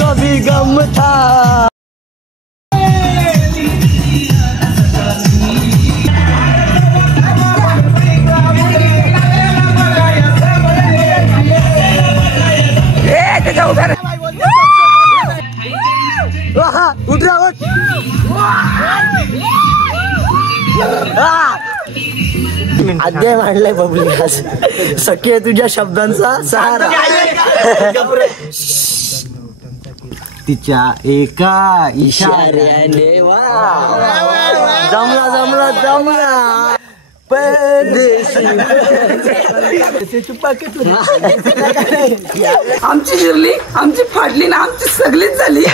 कभी गम था। उठ रहा अध्याय मांडलाय पब्लिक आज सख्य तुझ्या शब्दांचा सहारा तिच्या एका इशाऱ्याने जमला जमला जमला परदेशी आमची जिरली आमची फाडली ना आमची सगळीच झाली।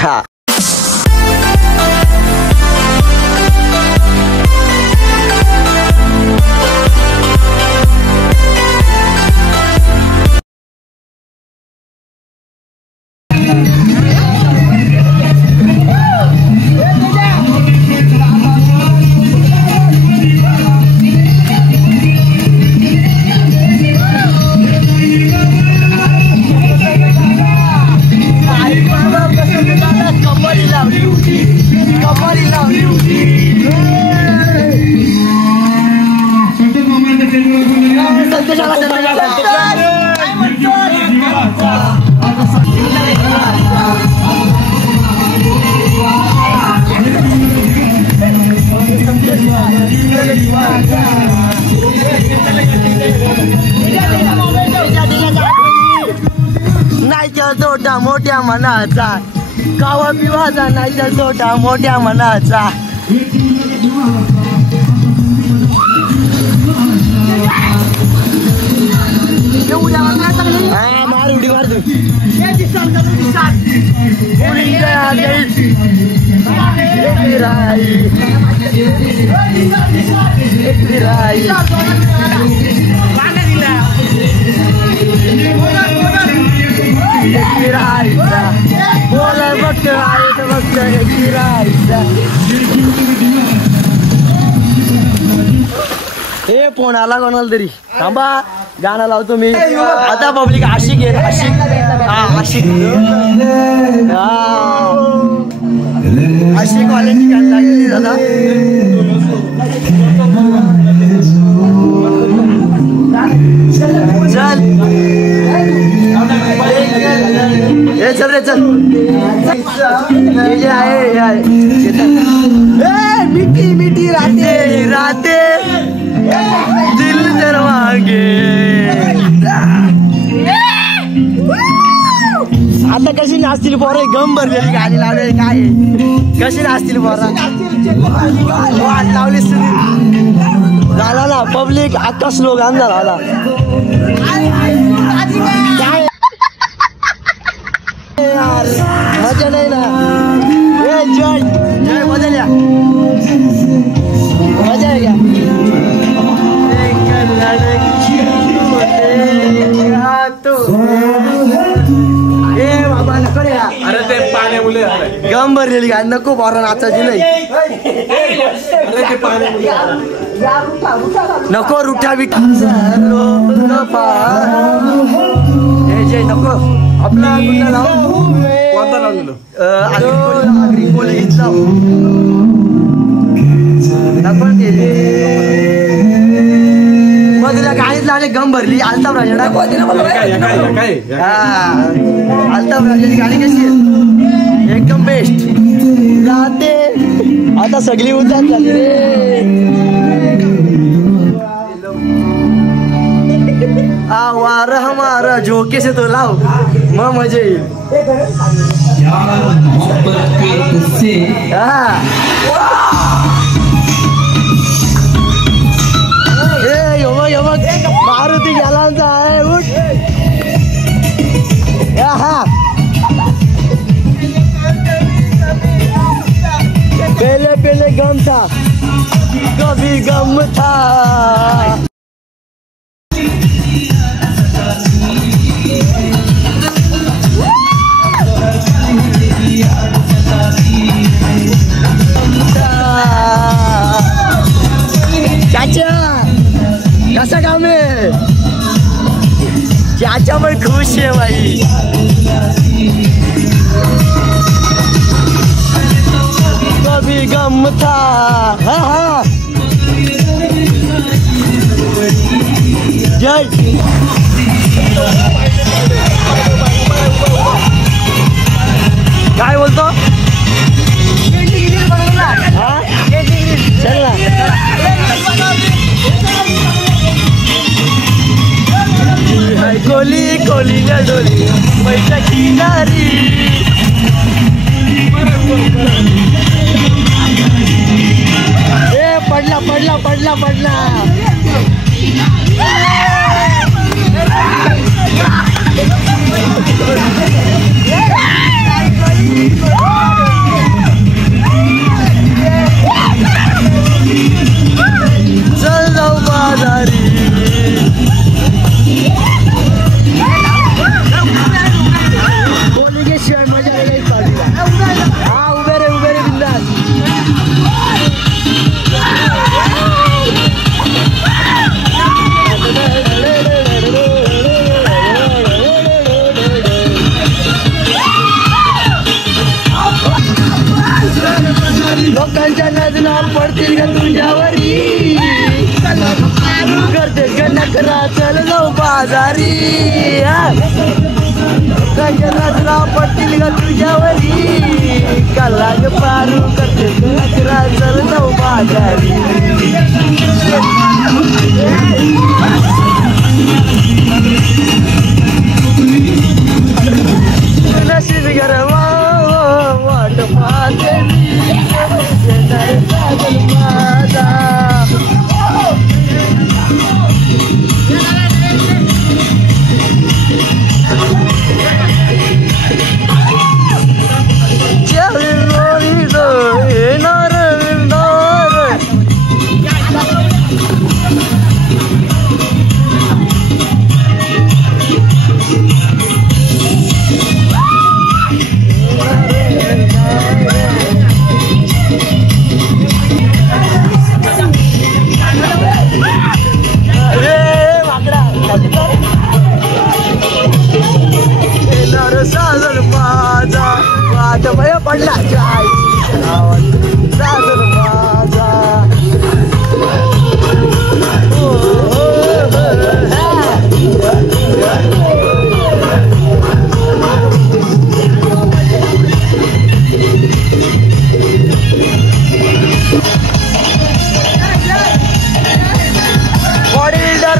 नाही तोटा मोठ्या मनाचा कावा पिवाचा नाही तोटा मोठ्या मनाचा मार उडी मार तू बोला बघ हे फोन आला कोणाला तरी थांबा गाणं लावतो मी आता पब्लिक आशिक आहे आशिक आशिक आशिक वाल्यांची गाणं लागली दादा चल ए चल रे चल मिठी मिठी राते राते दिल दरवागे आता कशी नाचतील पोरं गम भरलेली गाणी लावलेली काय कशी नाचतील पोरं वाट लावली झाला ना पब्लिक अख्खा स्लोगान झाला काय यार मजा नाही ना ए जय जय मजा लिया मजा आहे का बाबा नको रे अरे ते पाण्या मुले गम भरलेली गाडी नको पोरं नाचायची नाही नको रुठा बिठा जय नको आपला कुठला लाव कोणता लावलेलो आगरी कॉलेज लाव नको तुला गाडीत लावले गम भरली आलताफ राजा आलताफ राजाची गाडी कशी आहे एकदम बेस्ट राहते आता सगळी उद्यात झाली रे आवार हमारा झोके से तो लाव मग मजा येईल मारुती गेलांचा आहे उठ पहले पहले गम था कभी गम था चाचा कैसा काम है चाचा मैं खुश है भाई था. हा हा जय काय बोलतो हा चल ना. कोली कोली न डोली मैच्या किनारी. ए पडला पडला पडला पडला. चल जाऊ बाजारी. बोली शिवाय मजा नाही पाहिजे. हा उभे रे बिंदास. लोकांच्या नजरा पडतील का तुझ्यावरी. करते का नखरा चल जाऊ बाजारी. लोकांच्या नजरा पडतील का तुझ्यावरी. काला ग पारू करते का नखरा चल जाऊ बाजारी. नशीब गरवा वाट पाहते येणार पागल माझा. साजन माझा वाट भय पडला जाई साजन माझा.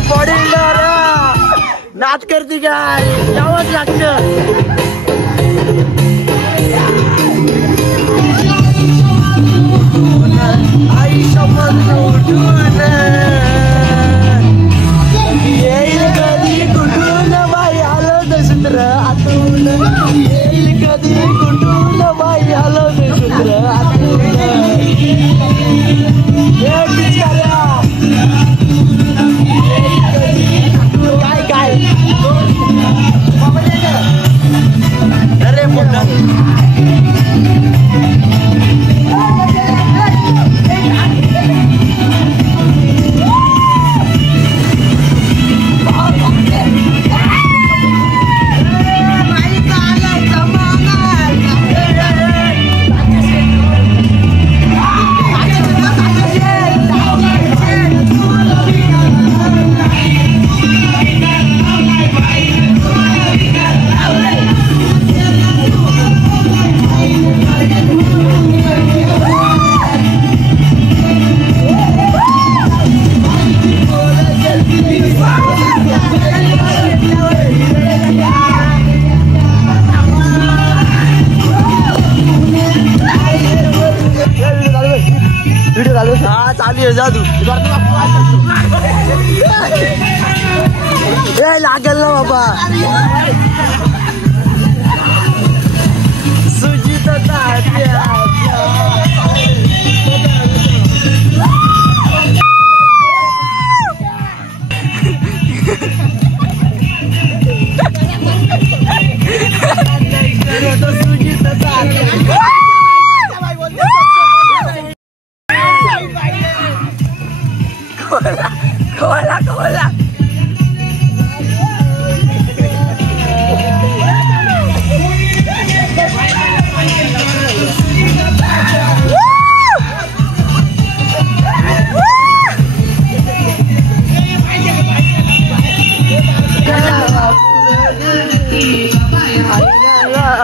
बॉडील्डर नाच करती काय यावंच लागतं. आई शपथ उठून येईल कधी कुठून बाई आलं ते सूत्र आतून. येईल कधी कुठून बाई आलं ते सूत्र आतून. काय काय अरे मोठा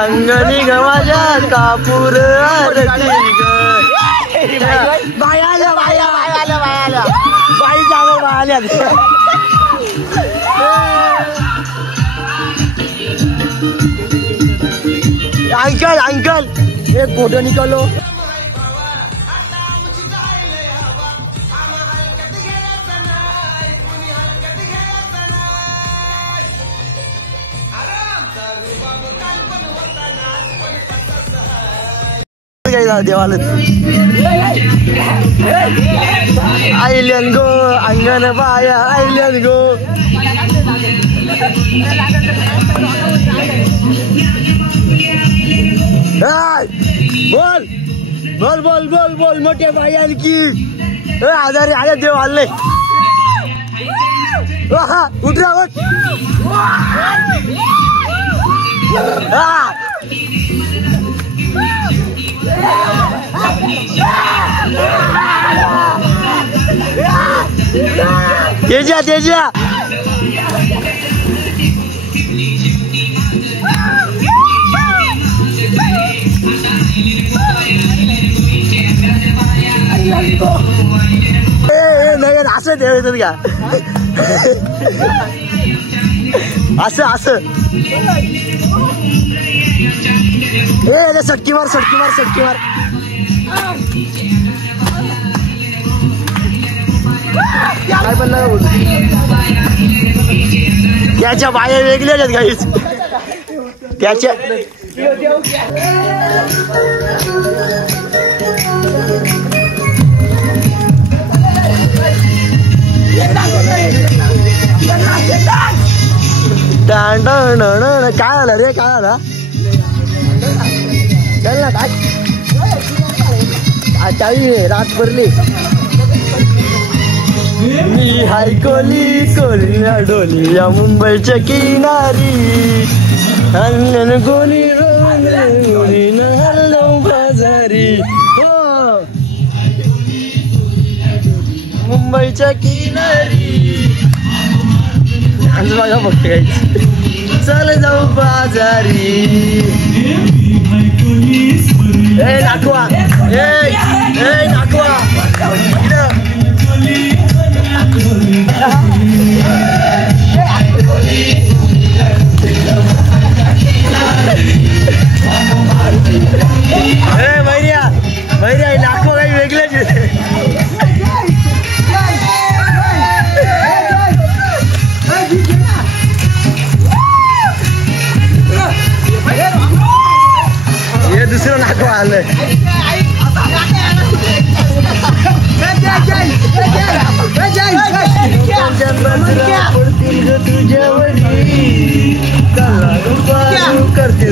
अंगणी ग माझ्या कापूर आरती ग बाई आल्या बाई आल्या बाई आल्या बाई जागा बाई आल्या अंकल अंकल एक फोटो निकालो देवाला आयल्यान गो अंगण बाया आयल्यान गो बोल बोल बोल बोल बोल मोठे बाई आणखी आजारी आले देव आले उठरा उठ तेजा तेजा नाही असं ठेवायचं का असं असं सटकी मार सटकी मार सटकी मार काय पण नाही बोलू त्याच्या बाया वेगळ्या आहेत काहीच त्याच्या काय आलं रे काय आला चल ना काय चावी रात भरली मी हाय कोली कोलिया डोली या मुंबईच्या किनारी हल्लन गोली गोली न हल्लो बाजारी हो मुंबईच्या किनारी बघा फक्त काही चल जाऊ बाजारी ए नाकवा ए नाकवा भैया भैया नाकवा काही वेगळेच हे दुसरं नाकवा आलंय करते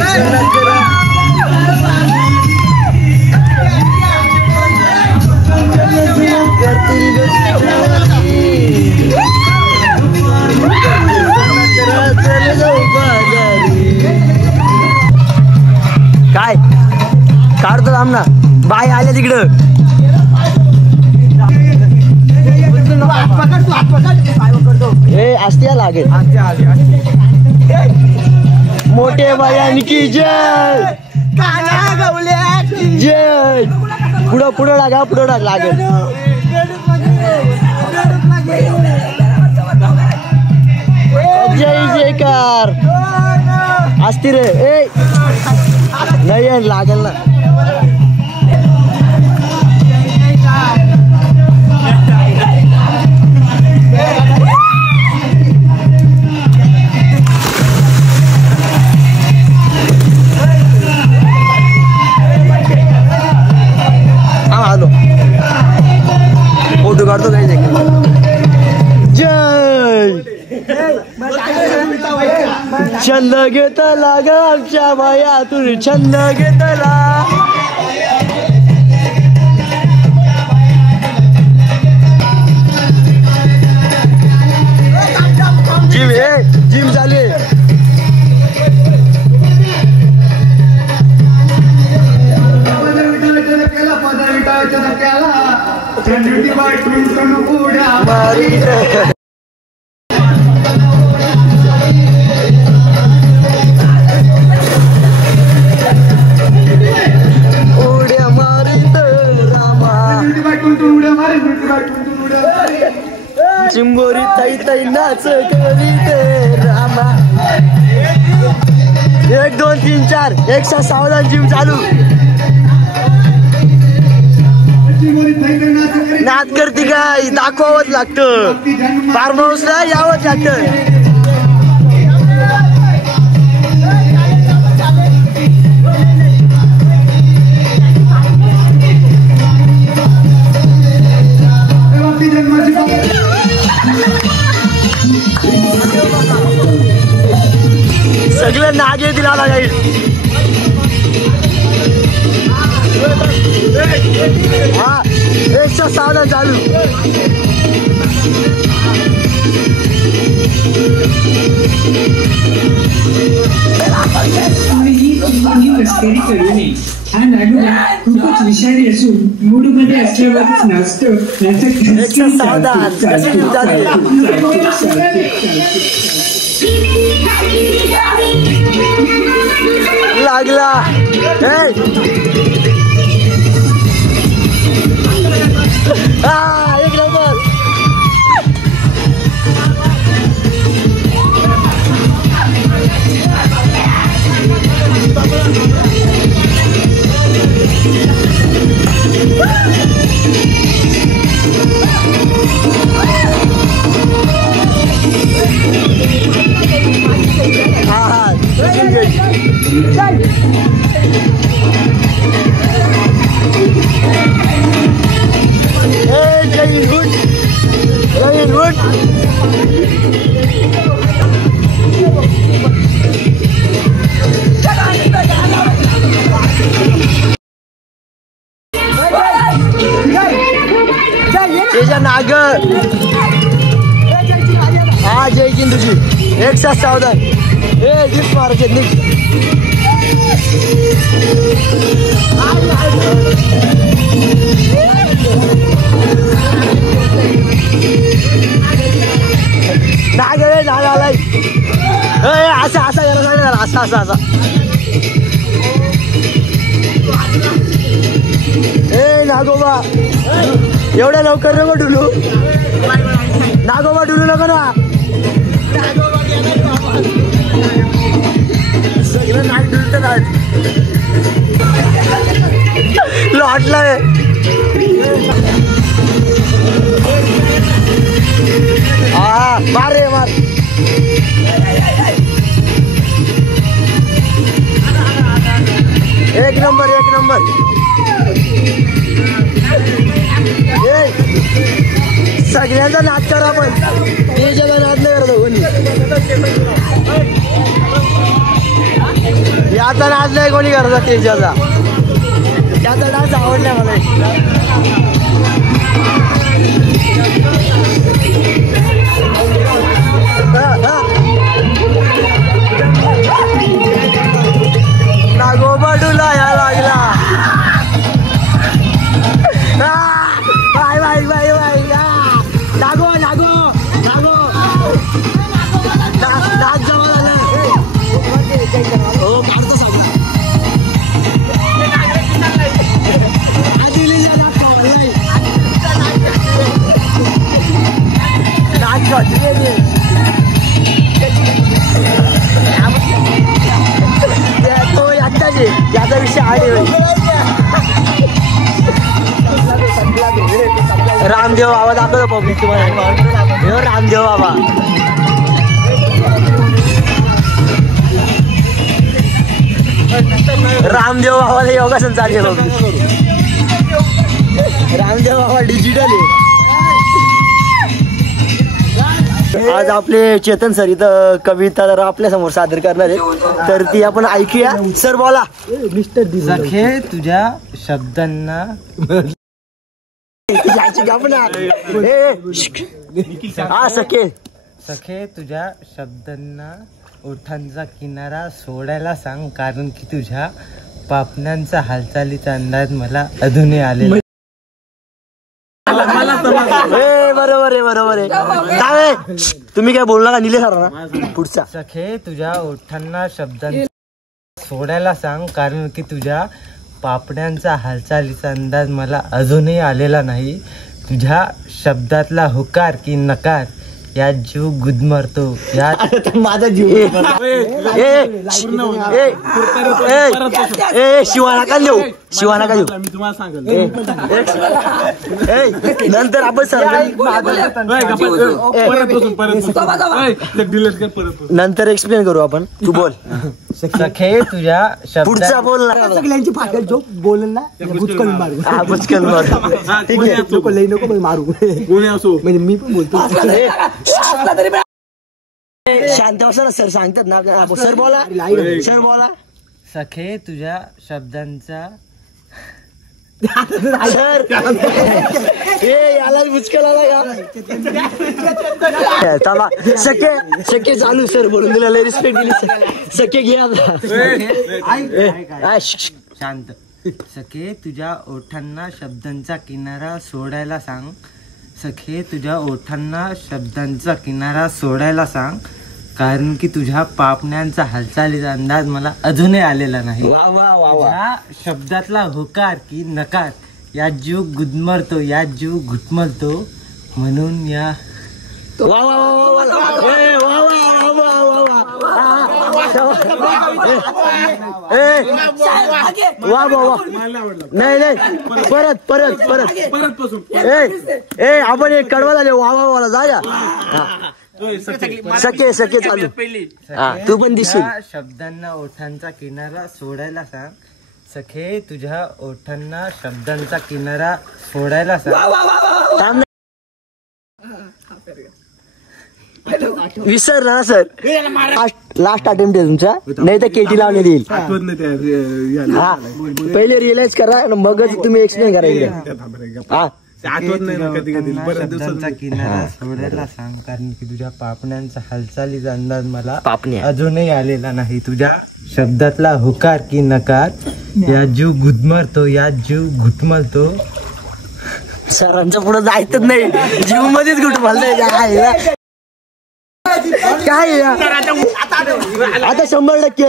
काय काढतो आमना बाय आल्या तिकडं हे असते लागेल मोठे बायांकी जय जय पुढं पुढं लागा पुढं लागेल जय जयकार असती रे ए नाही लागेल ना आलो फोटो काढतो काही जय छंद घेतला ग आमच्या बाया तुझी छंद घेतला जिम जिम झाले मारी तै तै नाच करीते रामा. 1 2 3 4 1 सावधान जिम चालू. नाच करते काय दाखवावंच लागतं. फार्म हाऊसला यावंच लागतं. सगळे नागे दिला लागेल. हा 106 चालू. तस्करी करू नये. हा नागोबा खूपच विषारी असून मूडमध्ये असल्यावरच नाचतो. लागला. हा 1 नंबर. नाग हा जयकिन तुझी 114. गिफ्ट मार्केट नाग नाग आलाय. असा असा असा असा असा. नागोबा एवढ्या लवकर नको डुलू. नागोबा डुलू नको ना. सगळं नाक डुलत आज. लॉटलाय. हा मार रे मार. एक नंबर. सगळ्यांचा नाच करा पण तेजाचा नाच नाही करतो कोणी. याचा नाच नाही कोणी करत. तेजाचा त्याचा डान्स आवडला मला. नागोबा डुलाया लागला. याचा विषय आहे. रामदेव बाबा दाखवतो पब्लिक तुम्हाला. रामदेव बाबा बाबाला योगासन चालू आहे. रामदेव बाबा डिजिटल आहे. आज आपले चेतन सर इथं कविता जरा आपल्या समोर सादर करणार आहे. तर ती आपण ऐकूया. सर बोला. सखे तुझ्या शब्दांना हा सखे तुझ्या शब्दांना ओठांचा किनारा सोडायला सांग. कारण की तुझ्या पापण्यांचा हालचालीचा अंदाज मला अजूनही आलेला. बरोबर आहे. काय तुम्ही काय बोलला का निले सर ना पुढचा. सखे तुझ्या ओठांना शब्दांना सोडायला सांग. कारण की तुझ्या पापड्यांचा हालचालीचा अंदाज मला अजूनही आलेला नाही. तुझ्या शब्दातला हुकार की नकार यात जीव गुदमरतो, यात माझा जीव शिवाना का देऊ, शिवाना का देऊ मी तुम्हाला सांगेल नंतर आपण नंतर एक्सप्लेन करू आपण. तू बोल सखे तुझ्या पुढचा शब्दात बोल ना. सगळ्यांची फाटल जो बोल ना बुचकन मारू. हा बुचकन मार. नको लई नको पण मारू कोणी असो म्हणजे मी पण बोलतो. शांत बसा ना सर, सांगतात ना. सर बोला, सर बोला. सखे तुझ्या शब्दांचा सर याला बुचकन आला का. थांबा, शक्य चालू सर बोलून दिला, लय रिस्पेक्ट दिली सर. शक्य घ्या शांत. सखे तुझ्या ओठांना शब्दांचा किनारा सोडायला सांग. सखे तुझ्या ओठांना शब्दांचा किनारा सोडायला सांग, कारण की तुझ्या पापण्यांचा हालचालीचा अंदाज मला अजूनही आलेला नाही. वा वा वा वा. या शब्दातला होकार की नकार यात जीव गुदमरतो, यात जीव घुटमळतो, म्हणून या वा वा वा वा वा वा वा वा. नाही नाही, परत परत परत आपण एक कडवा झाले. वा वा वाला जा. शक्य चालू. तू पण दिसशील. तुझ्या शब्दांना ओठांचा किनारा सोडायला सांग. सखे तुझ्या ओठांना शब्दांचा किनारा सोडायला सांग. विसर ना सर. लास्ट अटेम्प्ट आहे तुमचा, नाही तर केटी लावण्यात येईल. हा पहिले रिअलाइज करा, मगच तुम्ही एक्सप्लेन करा. हा आठवत नाही ना कधी कधी. शब्दांचा किनारा सोडायला सांग, कारण की तुझ्या पापण्यांचा हालचालीचा अंदाज मला पापण्या अजूनही आलेला नाही. तुझ्या शब्दातला होकार की नकार यात जीव गुदमरतो, यात जीव घुटमळतो. सरांचं पुढे जायचंच नाही, जीव मध्येच घुटमळतंय. काय आता 100%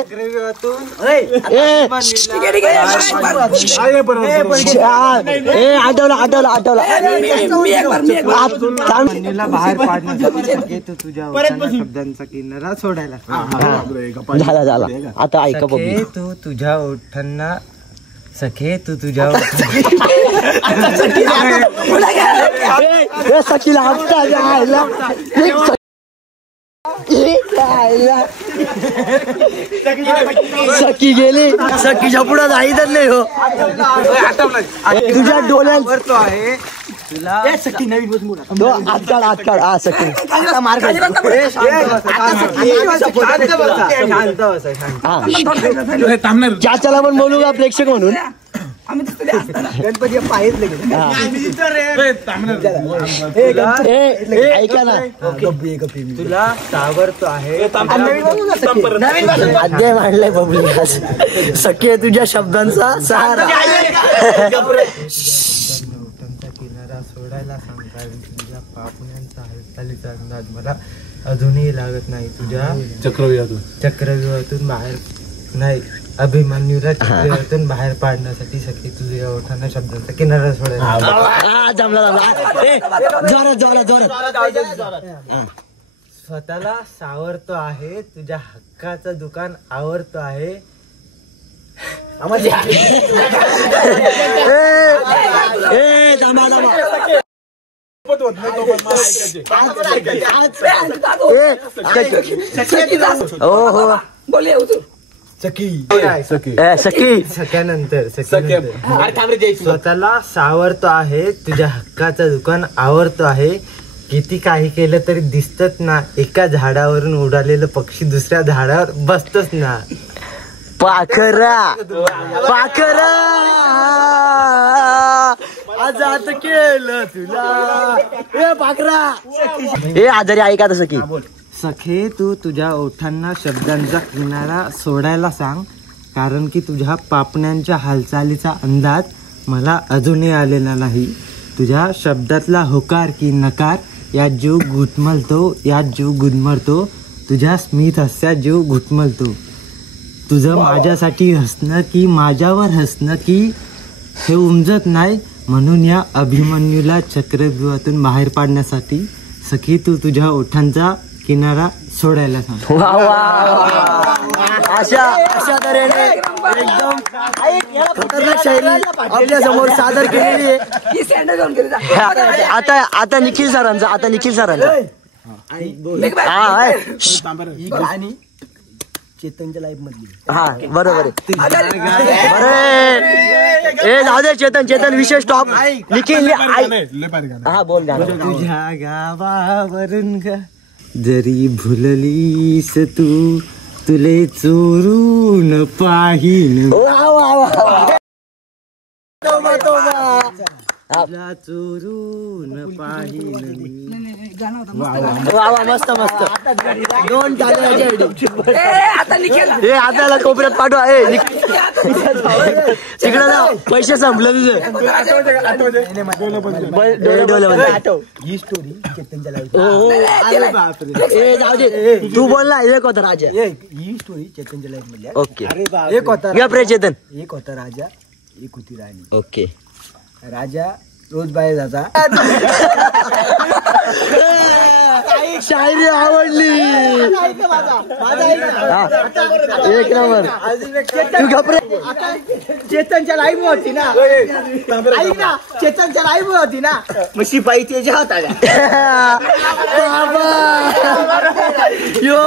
मन्यूला बाहेर पाडण्यासाठी तू तुझ्या ओठांना शब्दांचा किनारा सोडायला झाला. आता ऐका सखे तू तुझ्या ओठांना सखे तू तुझ्या सखीला हप्ता जायला सखी गेली. सखीच्या पुढे जायचं नाही हो. तुझ्या डोळ्यांवर तो आहे तुला सखी नवीन बसून आजकाल हा सखी चाचाला पण बोलू का प्रेक्षक म्हणून. गणपती पाहिजे ऐका ना, तुला सावरतो आहे. अध्याय मांडलाय पब्लिक. सखे तुझ्या शब्दांचा सहारा. ओठांचा किनारा सोडायला सांग, कारण तुझ्या पापण्यांचा हालचालीचा अंदाज मला अजूनही लागत नाही. तुझ्या चक्रव्यूहातून बाहेर नाही, अभिमन्यूला चक्रव्यूहातून बाहेर पाडण्यासाठी सखी तुझ्या ओठांना शब्दांचा किनारा सोडायला. स्वतःला सावरतो आहे, तुझ्या हक्काचं दुकान आवरतो आहे. सख्यानंतर स्वतःला सावरतो आहे, तुझ्या हक्काचं दुकान आवरतो आहे. किती काही केलं तरी दिसतच ना, एका झाडावरून उडालेलं पक्षी दुसऱ्या झाडावर बसतच ना. पाखरा आजाद केलं तुला पाखरा. हे आजारी ऐका तसं की सखे तू तुझ्या ओठांना शब्दांचा किनारा सोडायला सांग, कारण की तुझ्या पापण्यांच्या हालचालीचा अंदाज मला अजूनही आलेला नाही. तुझ्या शब्दातला होकार की नकार यात जीव घुटमळतो, यात जीव गुदमरतो. तुझ्या स्मित हास्यात जीव घुटमळतो. तुझं माझ्यासाठी हसणं की माझ्यावर हसणं की हे उमजत नाही, म्हणून या अभिमन्यूला चक्रव्यूहातून बाहेर पाडण्यासाठी सखी तू तुझ्या ओठांचा किनारा सोडायला सांग. वा वा अशा तऱ्हेने एकदम खतरनाक शायरी आपल्या समोर सादर केलेली आहे. ही सँडल घेऊन गेली जा. आता निखिल सरांचा हा ही गाणी चेतनच्या लाईफ मधली. हा बरोबर ए जाऊ दे चेतन विशेष स्टॉप निखिल हा बोल गाणं. तुझ्या गावावरून ग जरी भुललीस तू तुले चोरून पाहीन तुला चोरून पाहीन. वा वा मस्त दोन आता निघेल. आता कोपऱ्यात पाठवा तिकडे जा पैसे संपले तुझे. ही स्टोरी चेतनच्या लाईफ. जाऊ दे तू बोल ना. एक होता राजा. ही स्टोरी चेतनच्या लाईफ मधली. ओके एक होता या प्रे चेतन. एक होता राजा, एक होती राणी. ओके राजा रोज बाहेर जाता. शायरी आवडली एक नंबर. तू घाबरे चेतनच्या लाईफ होती ना. ऐक ना चेतनच्या लाईफ होती ना. मग शिपाई त्याच्या हातात. यो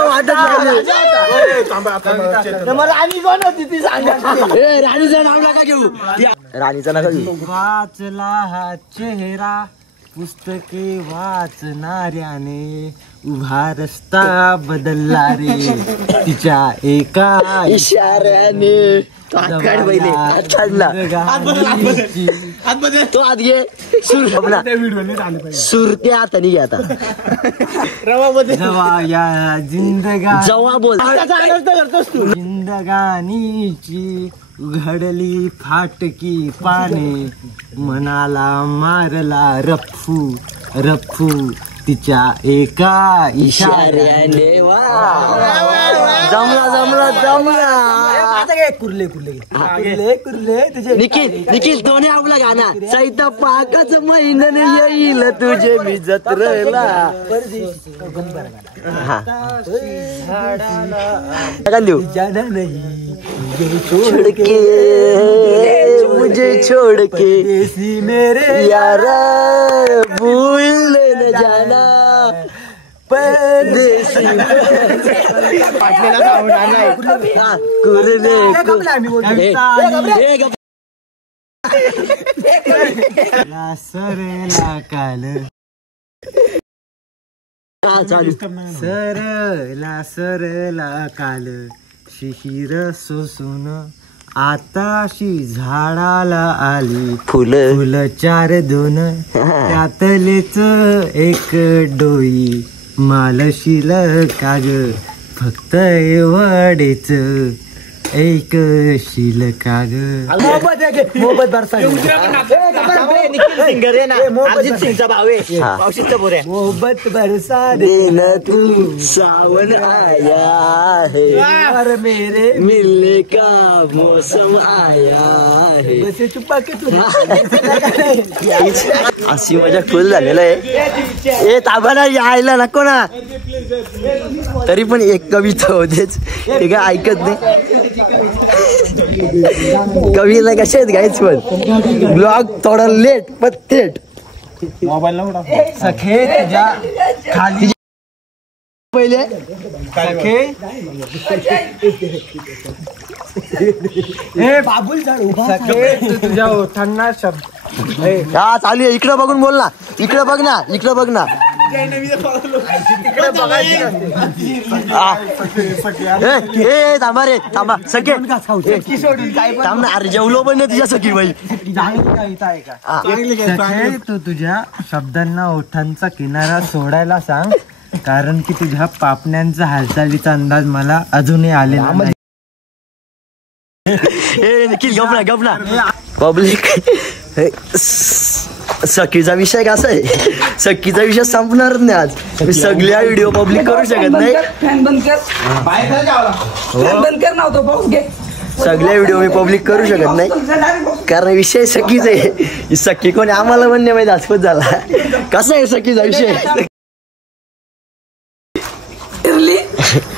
मला राणी कोण होती ती सांगा. राणीचं नाव नका घेऊ. राणीचं नका घेऊ. वाचला हा चेहरा पुस्तके वाचणाऱ्याने उभा रस्ता बदलला रे तिच्या एका इशाऱ्याने. तो हात काढ पहिले. हात काढला तो हात घे. सुरते हाताने घे आता. जवा या जवा बोल. जिंदगानीची उघडली फाटकी पाने मनाला मारला रफ्फू तिच्या एका इशाऱ्याने. जमला आता काय कुर्ले तुझे. निखिल दोन्ही आपला गाणं. चैत पाकाच महिन्याने येईल तुझे मी जत्रेला. देऊ जाना नहीं छोड़ के मुझे छोड़ के देसी मेरे यारा भूल न जाना परदेसी. सरला काल सरला काल शिशिर सोसून आताशी झाडाला आली फुलं 4-2 त्यातलेच एक डोई मालशील काग फक्त एवढेच एक शिल काग. मोहब्बत बरसा मोहब्बत बरसा दिन तू सावन आया है और मेरे मिलने का मौसम आया है. बसे चुप्पा के तू. अशी मजा फुल झालेलं आहे. ए ताबाला यायला नको ना. तरी पण एक कविता होतेच ते काय ऐकत नाही. कवीला कसे आहेत गायच पण ब्लॉग थोडा लेट पण थेट. सखे तुझ्या खाली पहिले बाबुल झाड उभा. सखे तू तुझ्या ओठांना शब्द हा चालू आहे. इकडे बघून बोल ना. इकडे बघ ना. थांबा रे थांबा. सखे थांब ना. अरे जेवलो पण नाही तुझ्या सखी बाई. सखे तू तुझ्या शब्दांना ओठांचा किनारा सोडायला सांग कारण की तुझ्या पापण्यांचा हालचालीचा अंदाज मला अजूनही आलेला नाही. निखिल गपना पब्लिक. सखीचा विषय कसा आहे. सखीचा विषय संपणारच नाही आज. मी सगळ्या व्हिडिओ पब्लिक करू शकत नाही. फॅन बंद कर. फॅन बंद कर नव्हतो पाऊस घे. सगळ्या व्हिडिओ मी पब्लिक करू शकत नाही कारण विषय सखीच आहे. सखी कोणी आम्हाला पण नाही माहिती. आजपत झाला कसा आहे सखीचा विषय.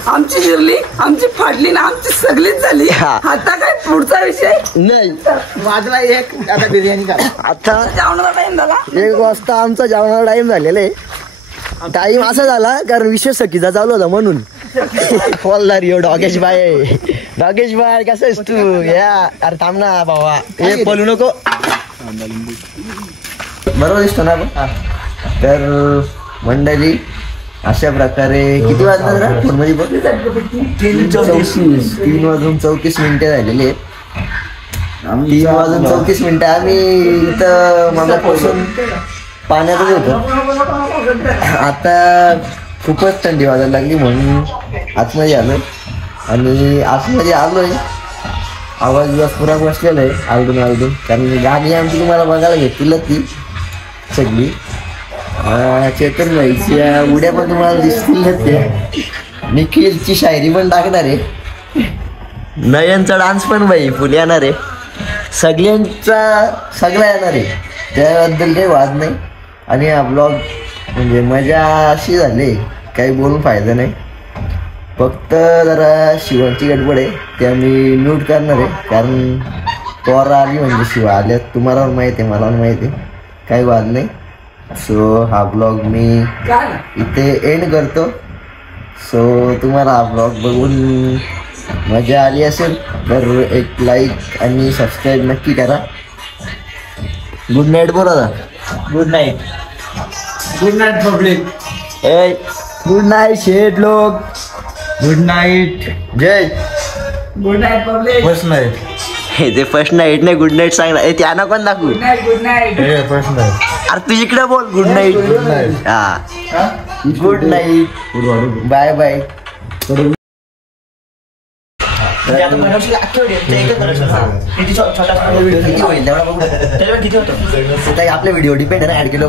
आमची गिरली, आमची फाडली ना आमची सगळीच झाली. हा. आता काय पुढचा विषय नाही वाजला एक आता बिर्याणी करा. आता जेवणाचा टाइम झाला. 1 वाजता आमचा जेवणाचा टाइम झालेला आहे. टाइम असा झाला कारण विशेष सकीचा चालू होता म्हणून. बोलणार यो डॉगेश बाय. डॉगेश बाय कसं आहेस तू? या अरे थांब ना बाबा, हे बोलू नको. बरोबर दिसतो ना आपण? तर मंडळी अशा प्रकारे किती वाजता फोन मध्ये बघ 3 वाजून 34 मिनिटे झालेली आहेत. 3 वाजून 34 मिनिटं आम्ही इथं मगापासून पाण्यातच होतो. आता खूपच थंडी वाजायला लागली म्हणून आतमध्ये आलोय. आणि आतमध्ये आलोय आवाज बिवाज पुरा बसलेला आहे आलडून कारण गाणी आमची तुम्हाला बघायला घेतलीच ती सगळी. चेतन भाईची उड्या पण तुम्हाला दिसतील. ते निखिलची शायरी पण टाकणार आहे. नयनचा डान्स पण भाई फुल येणार आहे. सगळ्यांचा सगळा येणार आहे, त्याबद्दल काही वाद नाही. आणि हा ब्लॉग म्हणजे मजा अशी झाली, काही बोलून फायदा नाही. फक्त जरा शिवाची गडबड आहे, ते आम्ही म्यूट करणार आहे कारण पोरा आली म्हणजे शिवा आल्या. तुम्हाला माहिती आहे, मला पण माहिती आहे, काही वाद नाही. सो हा ब्लॉग मी इथे एंड करतो. सो तुम्हाला हा ब्लॉग बघून मजा आली असेल तर एक लाईक आणि सबस्क्राईब नक्की करा. गुड नाईट बोला ना. Good night. Good night public. ए गुड नाईट शेठ लोक. Good night. जय. Good night public. First night. हे ते फर्स्ट नाईट नाही गुड नाईट सांगणार. ए त्यांना पण दाखवू. Good night. Good night. हे फर्स्ट नाईट. अरे तू इकडे बोल गुड नाईट. हा गुड नाईट. Bye bye. किती होईल तेवढा बघू. आपल्या व्हिडिओ डिपेंड आहे ना ऍड केलं